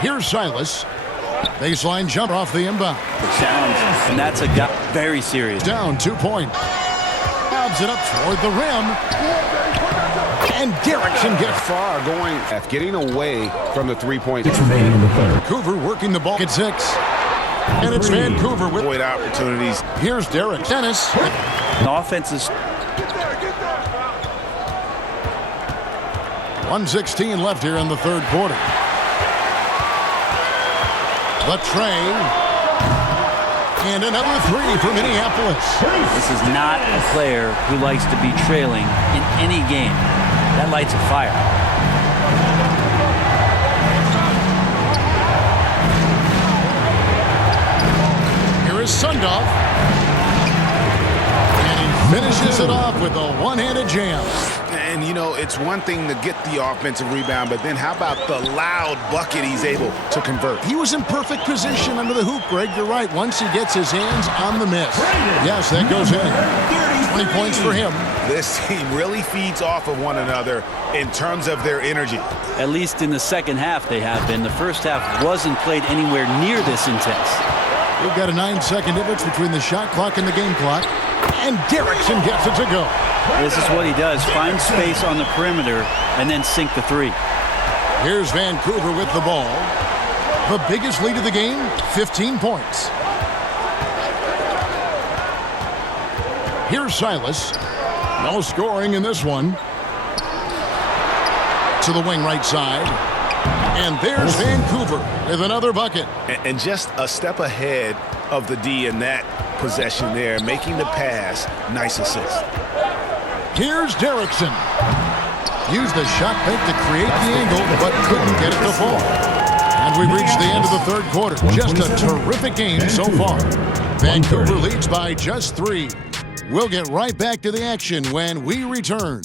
Here's Silas. Baseline jump off the inbound. Challenge, and that's a guy very serious. Down 2 points. Lobs it up toward the rim. And Derrickson gets far going, getting away from the three-point. Vancouver working the ball at 6. And it's Vancouver with great opportunities. Here's Derrick. Dennis. The offense is 1:16 left here in the third quarter. The tray. And another three for Minneapolis. This is not a player who likes to be trailing in any game. That lights a fire. Here is Sundov. And he finishes it off with a one-handed jam. And, you know, it's one thing to get the offensive rebound, but then how about the loud bucket he's able to convert? He was in perfect position under the hoop, Greg. You're right. Once he gets his hands on the miss. Yes, that goes in. 20 points for him. This team really feeds off of one another in terms of their energy. At least in the second half they have been. The first half wasn't played anywhere near this intense. We've got a 9-second difference between the shot clock and the game clock. And Derrickson gets it to go. This is what he does. Find space on the perimeter and then sink the three. Here's Vancouver with the ball. The biggest lead of the game, 15 points. Here's Silas. No scoring in this one. To the wing right side. And there's Vancouver with another bucket. And just a step ahead of the D in that possession there, making the pass. Nice assist. Here's Derrickson. Used the shot fake to create the angle, but couldn't get it to fall. And we reached the end of the third quarter. Just a terrific game so far. Vancouver leads by just 3. We'll get right back to the action when we return.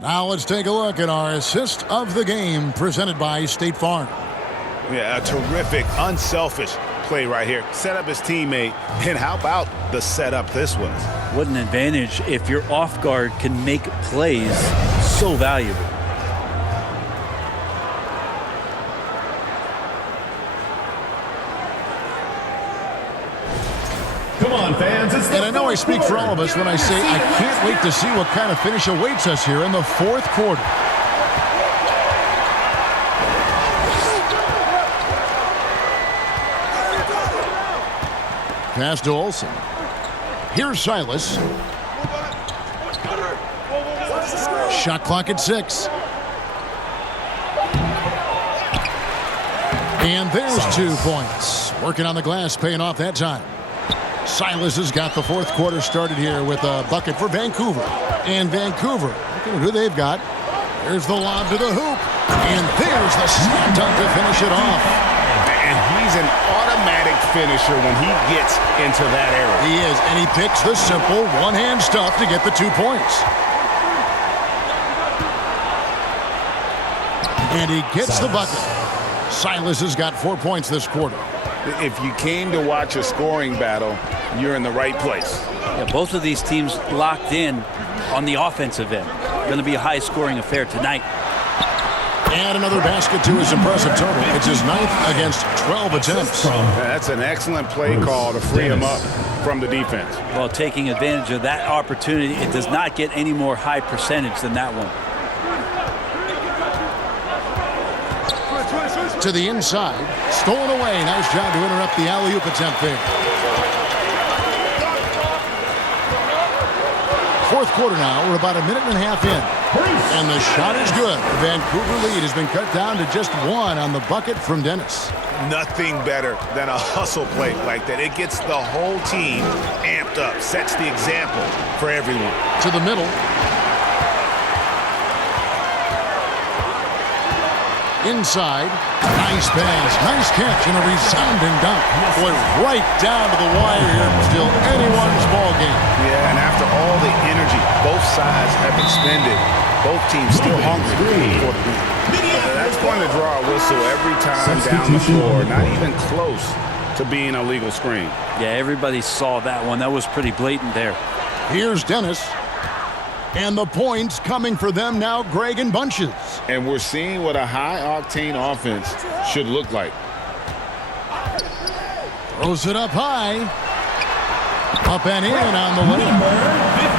Now let's take a look at our assist of the game presented by State Farm. Yeah, a terrific, unselfish play right here. Set up his teammate, and how about the setup this was? What an advantage if your off guard can make plays so valuable. Come on, fans. And I know I speak for all of us when I say I can't wait to see what kind of finish awaits us here in the fourth quarter. Pass to Olsen. Here's Silas. Shot clock at 6. And there's 2 points. Working on the glass, paying off that time. Silas has got the fourth quarter started here with a bucket for Vancouver. And Vancouver, look at who they've got. There's the lob to the hoop. And there's the slam dunk to finish it off. And he's an automatic finisher when he gets into that area. He is, and he picks the simple one-hand stuff to get the 2 points. And he gets the bucket. Silas has got 4 points this quarter. If you came to watch a scoring battle, you're in the right place. Yeah, both of these teams locked in on the offensive end. Going to be a high-scoring affair tonight. And another basket to his impressive total. It's his 9th against 12 attempts. That's an excellent play call to free him up from the defense. Well, taking advantage of that opportunity, it does not get any more high percentage than that one. To the inside. Stolen away. Nice job to interrupt the alley-oop attempt there. Fourth quarter now. We're about a minute and a half in. And the shot is good. The Vancouver lead has been cut down to just 1 on the bucket from Dennis. Nothing better than a hustle play like that. It gets the whole team amped up. Sets the example for everyone. To the middle. Inside. Nice pass. Nice catch and a resounding dunk. Boy, right down to the wire here. Still anyone's ball game. Yeah, and after all the energy both sides have expended, both teams still hungry for the win. That's going to draw a whistle every time down the floor. Not even close to being a legal screen. Yeah, everybody saw that one. That was pretty blatant there. Here's Dennis. And the points coming for them now, Greg, in bunches. And we're seeing what a high-octane offense should look like. Throws it up high. Up and in on the way.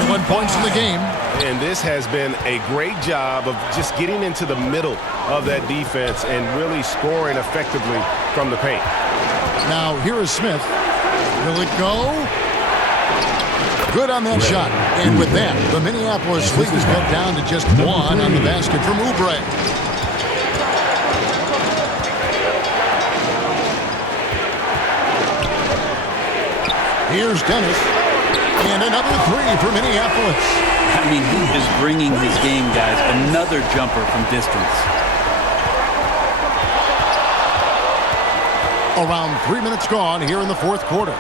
1 point in the game. And this has been a great job of just getting into the middle of that defense and really scoring effectively from the paint. Now, here is Smith. Will it go? Good on that shot. And with that, the Minneapolis lead is cut down to just one on the basket from Oubre. Here's Dennis. And another three for Minneapolis. I mean, he is bringing his game, guys. Another jumper from distance. Around 3 minutes gone here in the fourth quarter.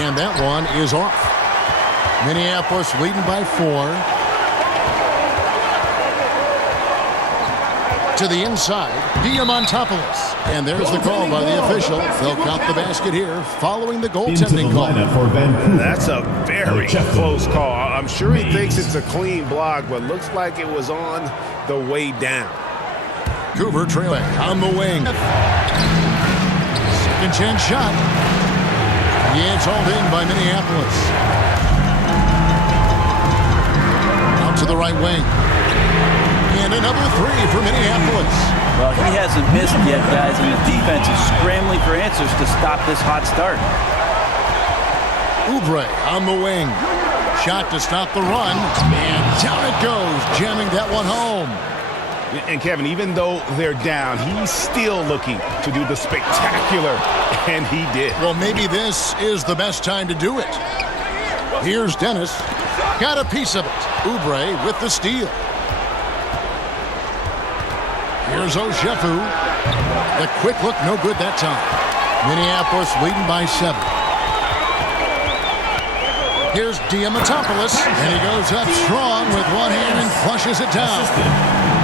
And that one is off. Minneapolis leading by 4. To the inside, Diamantopoulos. And there's the call by the official. They'll count the basket here following the goaltending call. That's a very close call. I'm sure he thinks it's a clean block, but looks like it was on the way down. Cooper trailing on the wing. Second chance shot. Yeah, it's all in by Minneapolis. Out to the right wing. And another three for Minneapolis. Well, he hasn't missed yet, guys, and the defense is scrambling for answers to stop this hot start. Oubre on the wing. Shot to stop the run. And down it goes, jamming that one home. And Kevin, even though they're down, he's still looking to do the spectacular, and he did. Well, maybe this is the best time to do it. Here's Dennis. Got a piece of it. Oubre with the steal. Here's Oshefu. The quick look, no good that time. Minneapolis leading by 7. Here's Diamantopoulos, and he goes up strong with one hand and flushes it down.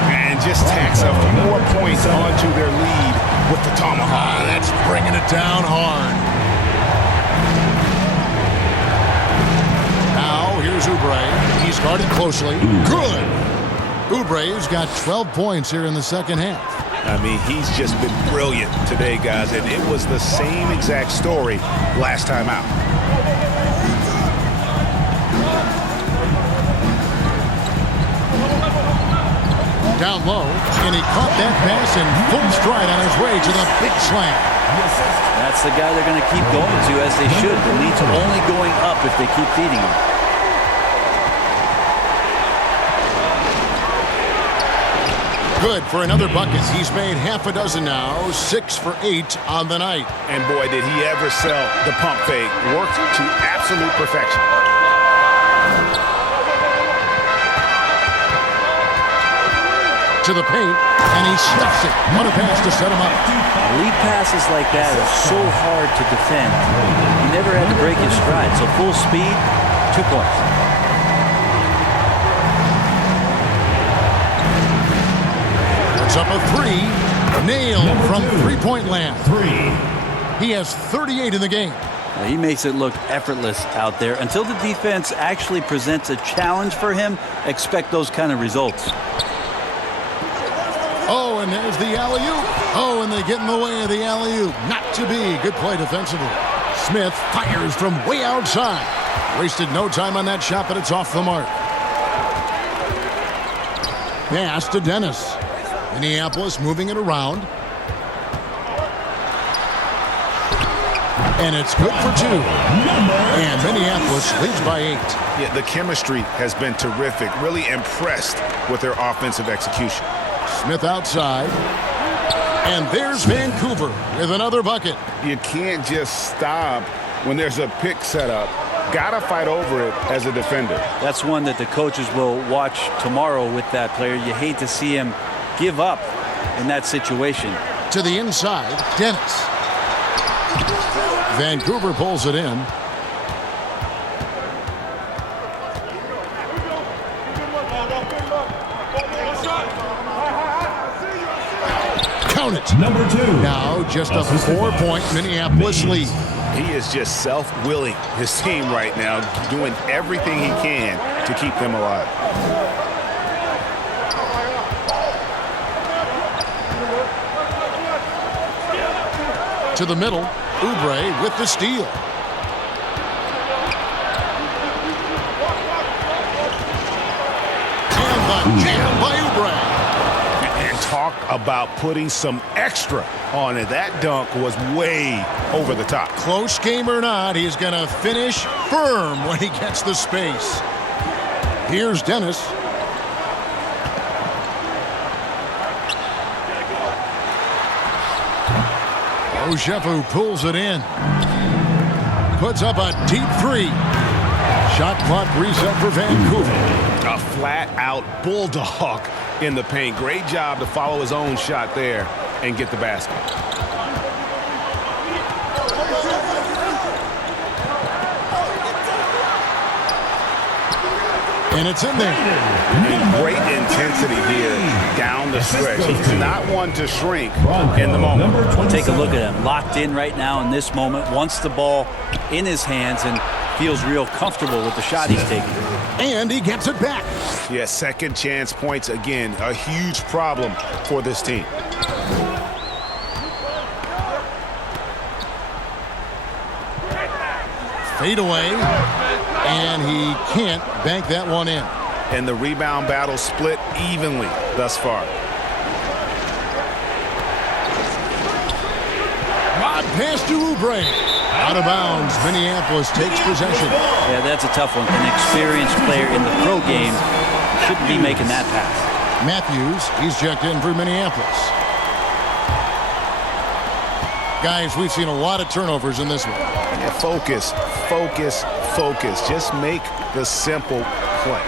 And just tacks a few more points onto their lead with the tomahawk. That's bringing it down hard. Now, here's Oubre. He's guarded closely. Good. Oubre's got 12 points here in the second half. I mean, he's just been brilliant today, guys, and it was the same exact story last time out. Down low, and he caught that pass in full stride on his way to the big slam. That's the guy they're going to keep going to, as they should. The lead's only going up if they keep feeding him. Good for another bucket. He's made half a dozen now, 6 for 8 on the night. And boy, did he ever sell the pump fake. Worked to absolute perfection. To the paint, and he stuffs it. What a pass to set him up. Lead passes like that are so hard to defend. He never had to break his stride, so full speed, 2 points. Up a three, nailed from three-point land. He has 38 in the game. He makes it look effortless out there. Until the defense actually presents a challenge for him, expect those kind of results. Oh, and there's the alley-oop. Oh, and they get in the way of the alley-oop. Not to be. Good play defensively. Smith fires from way outside. Wasted no time on that shot, but it's off the mark. Pass to Dennis. Minneapolis moving it around. And it's good for 2. And Minneapolis leads by 8. Yeah, the chemistry has been terrific. Really impressed with their offensive execution. Smith outside. And there's Vancouver with another bucket. You can't just stop when there's a pick set up. Gotta fight over it as a defender. That's one that the coaches will watch tomorrow with that player. You hate to see him give up in that situation. To the inside, Dennis. Vancouver pulls it in. Count it. Number 2. Now just a 4-point Minneapolis lead. He is just self-willing his team right now, doing everything he can to keep them alive. To the middle, Oubre with the steal. And the jam by Oubre. And talk about putting some extra on it. That dunk was way over the top. Close game or not, he's going to finish firm when he gets the space. Here's Dennis. Oshefu pulls it in. Puts up a deep 3. Shot clock reset for Vancouver. A flat-out bulldog in the paint. Great job to follow his own shot there and get the basket. And it's in there. And great intensity here down the stretch. He's not one to shrink in the moment. Take a look at him. Locked in right now in this moment. Wants the ball in his hands and feels real comfortable with the shot he's taking. And he gets it back. Yeah, second chance points again. A huge problem for this team. Fade away. And he can't bank that one in. And the rebound battle split evenly thus far. Rod pass to Oubre. Out of bounds. Minneapolis takes possession. Yeah, that's a tough one. An experienced player in the pro game shouldn't be making that pass. Matthews, he's checked in for Minneapolis. Guys, we've seen a lot of turnovers in this one. Yeah, focus, focus, focus. Just make the simple play.